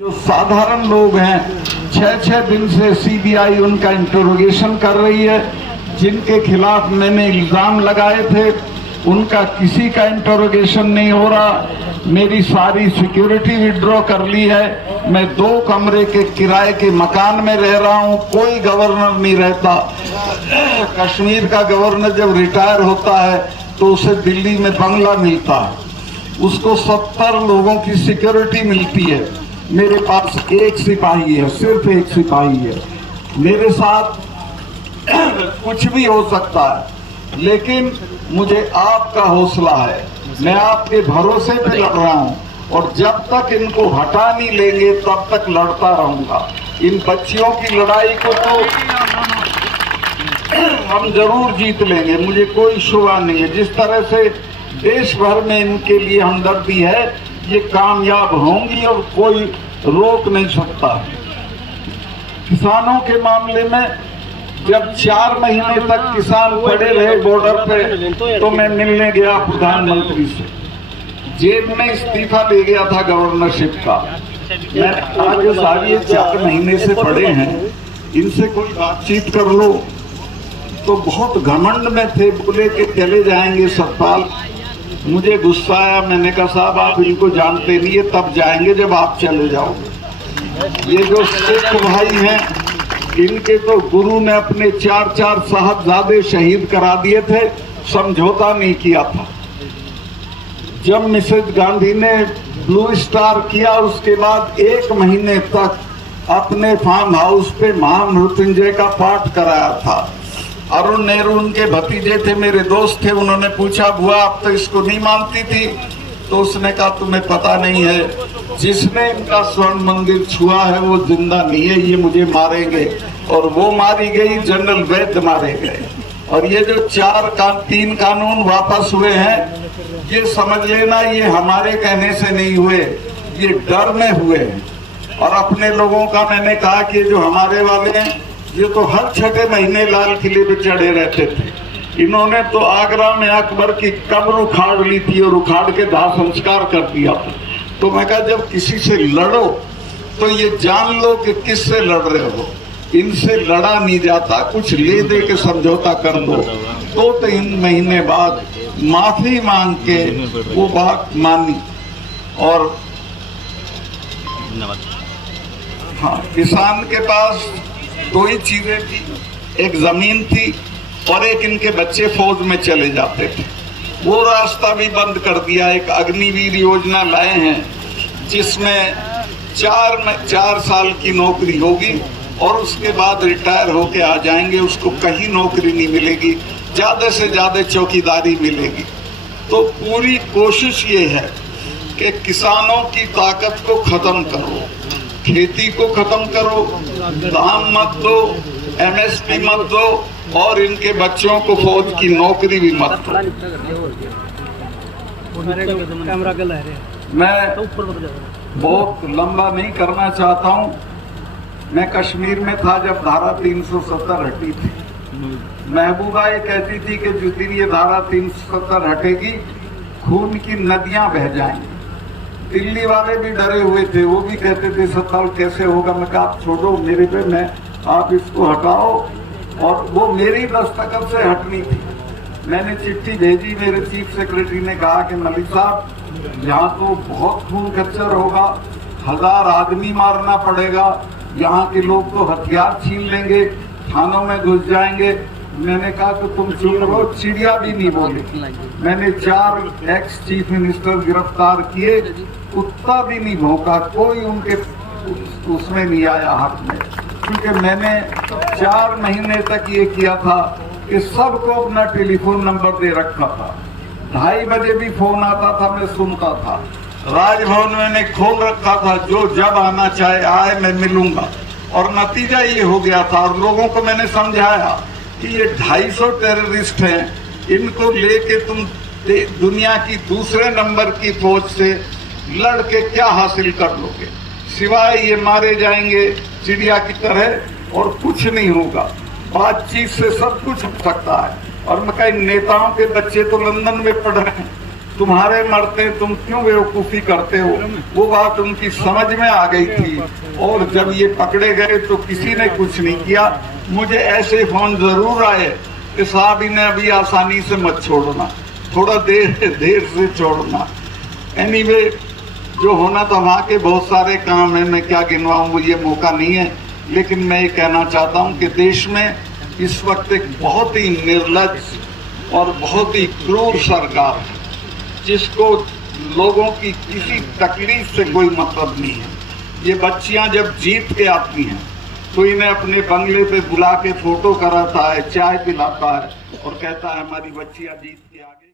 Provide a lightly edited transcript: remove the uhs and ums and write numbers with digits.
जो साधारण लोग हैं 6-6 दिन से सीबीआई उनका इंटरोगेशन कर रही है। जिनके खिलाफ मैंने इल्जाम लगाए थे उनका किसी का इंटरोगेशन नहीं हो रहा। मेरी सारी सिक्योरिटी विड्रॉ कर ली है। मैं 2 कमरे के किराए के मकान में रह रहा हूं। कोई गवर्नर नहीं रहता। कश्मीर का गवर्नर जब रिटायर होता है तो उसे दिल्ली में बंगला मिलता है। उसको 70 लोगों की सिक्योरिटी मिलती है। मेरे पास 1 सिपाही है, सिर्फ 1 सिपाही है। मेरे साथ कुछ भी हो सकता है, लेकिन मुझे आपका हौसला है। मैं आपके भरोसे पे लड़ रहा हूं और जब तक इनको हटा नहीं लेंगे तब तक लड़ता रहूंगा। इन बच्चियों की लड़ाई को तो हम जरूर जीत लेंगे, मुझे कोई शुबा नहीं है। जिस तरह से देश भर में इनके लिए हमदर्दी है, ये कामयाब होंगी और कोई रोक नहीं सकता। किसानों के मामले में जब 4 महीने तक किसान पड़े रहे बॉर्डर पे तो मैं मिलने गया प्रधानमंत्री से। जेब में इस्तीफा ले गया था गवर्नरशिप का। मैं आज सारे 4 महीने से पड़े हैं, इनसे कोई बातचीत कर लो तो बहुत घमंड में थे। बोले कि चले जाएंगे सतपाल। मुझे गुस्सा आया। मैंने कहा साहब आप इनको जानते नहीं है, तब जाएंगे जब आप चले जाओगे। ये जो सिख भाई हैं इनके तो गुरु ने अपने 4-4 साहबजादे शहीद करा दिए थे, समझौता नहीं किया था। जब मिसेज गांधी ने ब्लू स्टार किया उसके बाद 1 महीने तक अपने फार्म हाउस पे महामृत्युंजय का पाठ कराया था। अरुण नेहरू उनके भतीजे थे, मेरे दोस्त थे। उन्होंने पूछा बुआ आप तो इसको नहीं मानती थी? तो उसने कहा तुम्हें पता नहीं है, जिसने इनका स्वर्ण मंदिर छुआ है वो जिंदा नहीं है, ये मुझे मारेंगे। और वो मारी गई, जनरल वैद्य मारे गए। और ये जो 3 कानून वापस हुए हैं, ये समझ लेना ये हमारे कहने से नहीं हुए, ये डर में हुए हैं। और अपने लोगों का मैंने कहा कि जो हमारे वाले हैं ये तो हर 6ठे महीने लाल किले पे चढ़े रहते थे। इन्होंने तो आगरा में अकबर की कब्र उखाड़ ली थी और उखाड़ के दाह संस्कार कर दिया था। तो मैं कहा जब किसी से लड़ो तो ये जान लो कि किससे लड़ रहे हो। इनसे लड़ा नहीं जाता, कुछ ले दे के समझौता कर दो। 2-3 महीने बाद माफी मांग के वो बात मानी। और हाँ, किसान के पास 2 ही चीजें थी, एक जमीन थी और एक इनके बच्चे फौज में चले जाते थे। वो रास्ता भी बंद कर दिया। एक अग्निवीर योजना लाए हैं जिसमें 4 साल की नौकरी होगी और उसके बाद रिटायर होके आ जाएंगे। उसको कहीं नौकरी नहीं मिलेगी, ज्यादा से ज्यादा चौकीदारी मिलेगी। तो पूरी कोशिश ये है कि किसानों की ताकत को खत्म करो, खेती को खत्म करो, दाम मत दो, एमएसपी मत दो और इनके बच्चों को फौज की नौकरी भी मत दो। मैं बहुत लंबा नहीं करना चाहता हूं। मैं कश्मीर में था जब धारा 370 हटी थी। महबूबा ये कहती थी कि जिस दिन ये धारा 370 हटेगी खून की नदियां बह जाएंगी। दिल्ली वाले भी डरे हुए थे, वो भी कहते थे सतपाल कैसे होगा। मैं कहा आप छोड़ो मेरे पे, मैं आप इसको हटाओ। और वो मेरी दस्तखत से हटनी थी। मैंने चिट्ठी भेजी, मेरे चीफ सेक्रेटरी ने कहा कि मलिक साहब यहाँ तो बहुत खून खच्चर होगा, 1000 आदमी मारना पड़ेगा, यहाँ के लोग तो हथियार छीन लेंगे, थानों में घुस जाएंगे। मैंने कहा तो तुम चुप रहो। चिड़िया भी नहीं बोली। मैंने 4 एक्स चीफ मिनिस्टर गिरफ्तार किए, कुत्ता भी नहीं भौंका, कोई उनके उसमें नहीं आया हाथ में। क्योंकि मैंने 4 महीने तक ये किया था कि सबको अपना टेलीफोन नंबर दे रखा था। 2:30 बजे भी फोन आता था, मैं सुनता था। राजभवन मैंने खोल रखा था, जो जब आना चाहे आए, मैं मिलूंगा। और नतीजा ये हो गया था। और लोगों को मैंने समझाया कि ये 250 टेररिस्ट हैं, इनको लेके तुम दुनिया की दूसरे नंबर की फौज से लड़ के क्या हासिल कर लोगे, सिवाय ये मारे जाएंगे चिड़िया की तरह और कुछ नहीं होगा। बातचीत से सब कुछ हो सकता है। और मैं कहीं नेताओं के बच्चे तो लंदन में पढ़ रहे हैं, तुम्हारे मरते तुम क्यों बेवकूफी करते हो। वो बात उनकी समझ में आ गई थी और जब ये पकड़े गए तो किसी ने कुछ नहीं किया। मुझे ऐसे फोन जरूर आए कि साहब इन्हें अभी आसानी से मत छोड़ना, थोड़ा देर से छोड़ना। एनीवे, जो होना था वहाँ के बहुत सारे काम है, मैं क्या गिनवाऊँ, वो ये मौका नहीं है। लेकिन मैं ये कहना चाहता हूँ कि देश में इस वक्त एक बहुत ही निर्लज्ज और बहुत ही क्रूर सरकार है, जिसको लोगों की किसी तकलीफ से कोई मतलब नहीं है। ये बच्चियां जब जीत के आती हैं तो इन्हें अपने बंगले पे बुला के फोटो कराता है, चाय पिलाता है और कहता है हमारी बच्चियां जीत के आ गई।